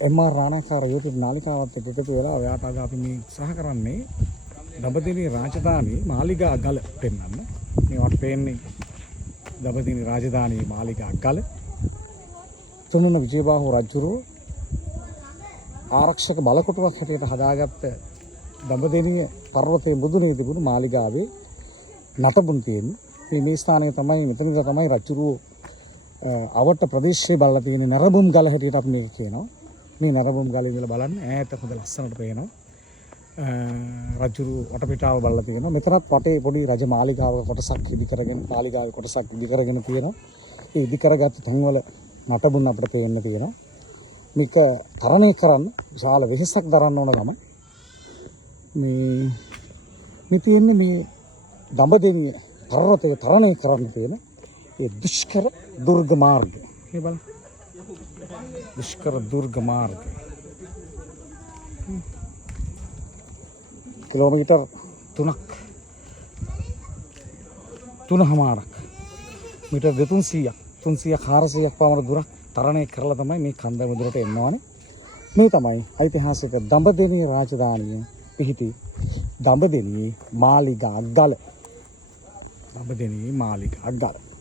M.R.. රාණාකාර YouTube නාලිකාවත් එක්ක එකතු වෙලා ඔයාට අද අපි මේ උත්සාහ කරන්නේ දඹදෙණිය රාජධානී මාලිගා ගල පෙන්වන්න. මේවට පේන්නේ දඹදෙණිය රාජධානී මාලිගා ගල. තුනුන විජයබාහු රජුරෝ ආරක්ෂක බලකොටුවක් හැටියට හදාගත්ත දඹදෙණිය පර්වතයේ මුදුනේ තිබුණු මාලිගාවේ නටබුන් තියෙන්නේ. මේ ස්ථානයේ තමයි මෙතනද තමයි රජුරෝ අවට ප්‍රදේශයේ බලලා තියෙන නරඹුම් ගල හැටියට අපි මේක කියනවා. මේ නරඹුම් ගලේ ඉඳලා බලන්න ඈත හොඳ ලස්සනට පේනවා. රජුරු වටපිටාව බලලා තියෙනවා. මෙතනත් වටේ පොඩි රජ මාලිගාවක කොටසක් ඉදි කරගෙන මාලිගාවේ කොටසක් ඉදි කරගෙන තියෙනවා. ඒ ඉදි කරගත්ත තැන්වල නටබුන් අපිට පේන්න තියෙනවා. මේක තරණය කරන්න විශාල වෙහෙසක් දරන්න ඕන ගම. මේ තියෙන්නේ මේ දඹදෙණිය පර්වතය තරණය කරන්න තියෙන ඒ දුෂ්කර දුර්ග මාර්ගය. මේ බලන්න. දුෂ්කර දුර්ග මාර්ගය. කිලෝමීටර් 3.5 මීටර් 300ක් 400ක් පමණ දුරක් තරණය කරලා තමයි මේ කන්ද මුදුරට එන්න ඕනේ. මේ තමයි ඓතිහාසික දඹදෙණිය රාජධානිය පිහිටි දඹදෙණියේ මාලිගා ගල. දඹදෙණියේ මාලිගා ගල.